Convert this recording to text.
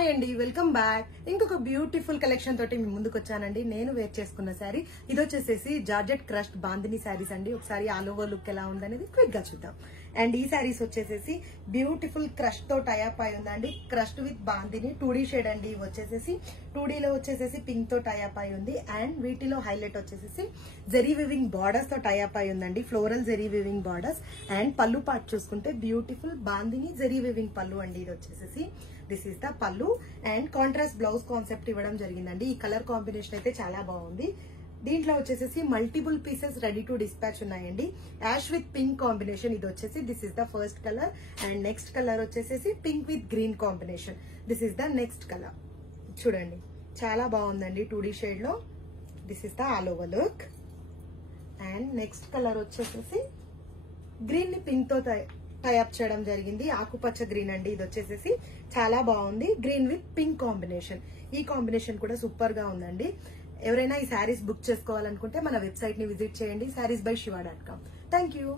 Hi అండి, welcome back. ఇంకొక beautiful collection తోటి మీ ముందుకు వచ్చానండి. నేను వేర్ చేసుకున్న శారీ ఇది వచ్చేసేసి జార్జెట్ క్రష్డ్ బాందిని శారీస్ అండి. ఒకసారి ఆల్ ఓవర్ లుక్ ఎలా ఉందనేది క్విక్ గా చూద్దాం. అండ్ ఈ శారీస్ వచ్చేసేసి బ్యూటిఫుల్ క్రష్ తో టైఅప్ అయి ఉందండి. Crushed with bandhani 2D shade అండి. ఇవి వచ్చేసేసి 2D లో వచ్చేసేసి పింక్ తో టైఅప్ అయి ఉంది. అండ్ వీటిలో హైలైట్ వచ్చేసేసి జరీ వివింగ్ బార్డర్స్ తో టైఅప్ అయి ఉందండి. Floral zari weaving borders. And పళ్ళు పార్ట్ చూసుకుంటే బ్యూటిఫుల్ బాందిని జరీ వివింగ్ పళ్ళు అండి. ఇది వచ్చేసేసి దిస్ ఈస్ ద పళ్ళు. అండ్ కాంట్రాస్ట్ బ్లౌజ్ కాన్సెప్ట్ ఇవ్వడం జరిగిందండి. ఈ కలర్ కాంబినేషన్ అయితే చాలా బాగుంది. దీంట్లో వచ్చేసేసి multiple pieces ready to dispatch ఉన్నాయండి. యాష్ విత్ పింక్ కాంబినేషన్ ఇది వచ్చేసి this is the first colour. And next colour వచ్చేసేసి pink with green combination. This is the next colour. చూడండి చాలా బాగుందండి 2D షేడ్ లో. This is the all over look. And next colour వచ్చేసేసి green ని pink తో టైఅప్ చేయడం జరిగింది. ఆకుపచ్చ గ్రీన్ అండి. ఇది వచ్చేసేసి చాలా బాగుంది. Green with pink combination. ఈ కాంబినేషన్ కూడా సూపర్ గా ఉందండి. ఎవరైనా ఈ శారీస్ బుక్ చేసుకోవాలనుకుంటే మన వెబ్సైట్ ని విజిట్ చేయండి, sareesbyShiva.com. Thank you.